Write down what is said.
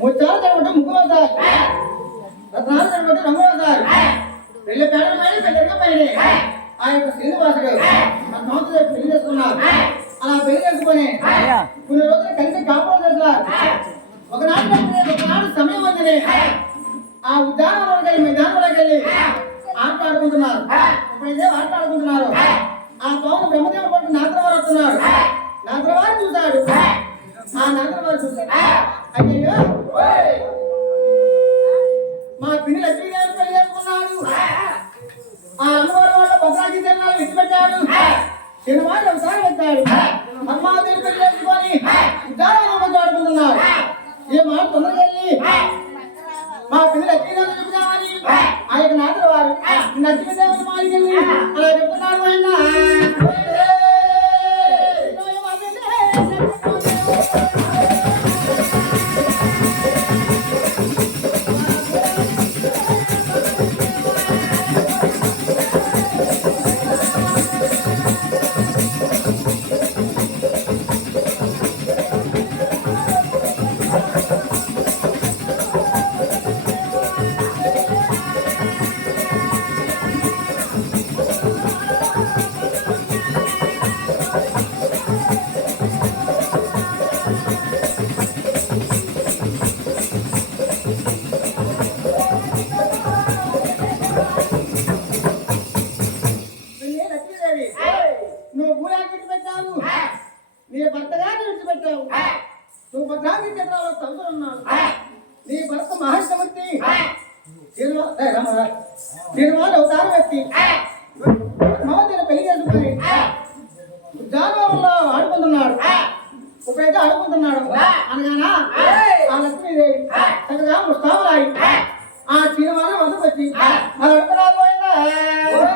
ముత్యాలు తగ్గట్టు ముగ్గులో సార్ రత్నాలు తగ్గట్టు రంగులో సార్ పెళ్ళి పేడల పైన పెళ్ళి పైన ఆ యొక్క శ్రీనివాసుడు సంవత్సరం పెళ్ళి చేసుకున్నారు అలా పెళ్ళి చేసుకుని కొన్ని రోజులు కలిసి కాపురం చేస్తున్నారు ఒకనాడు ఒకనాడు సమయం వచ్చింది ఆ ఉద్యానవనంలోకి వెళ్ళి మైదానంలోకి వెళ్ళి ఆట ఆడుకుంటున్నారు ఎప్పుడైతే ఆట ఆడుకుంటున్నారు. ఆ పవన్ బ్రహ్మదేవుడు కొట్టు నాగరవారు వస్తున్నారు నాగరవారు చూశాడు. ఆ నాగరవారు చూశాడు. అయ్యో మా పిన్ని లక్ష్మి గారు పెళ్ళి చేసుకున్నాడు. ఆ అమ్మవారి వాళ్ళ భద్రాజీ తిరణాలు విడిచిపెట్టాడు చిన్నవాడు ఒకసారి పెట్టాడు. అమ్మాదేవి పెళ్ళి చేసుకొని ఉద్యానవనంలో ఆడుకుంటున్నారు ఏ మాట తొందరగా వెళ్ళి మా పిల్లలు లక్ష్మీదేవి చెబుతామని ఆ యొక్క నాథుల వారు లక్ష్మీదేవి మారికి అలా చెప్తున్నారు. నీ భర్త గారిని విడిచిపెట్టావు నువ్వు భద్రాద్రి చంద్రాలో చదువుతున్నావు నీ భర్త మహాశక్తి సినిమాలు అవతారం వ్యక్తి ఆడుకుంటున్నాడు అనగానా? ఆ లక్ష్మీదేవి చక్కగా ముస్తాబులాయి ఆ వద్దకొచ్చి అలా అడుగుతున్నాడు ఆయన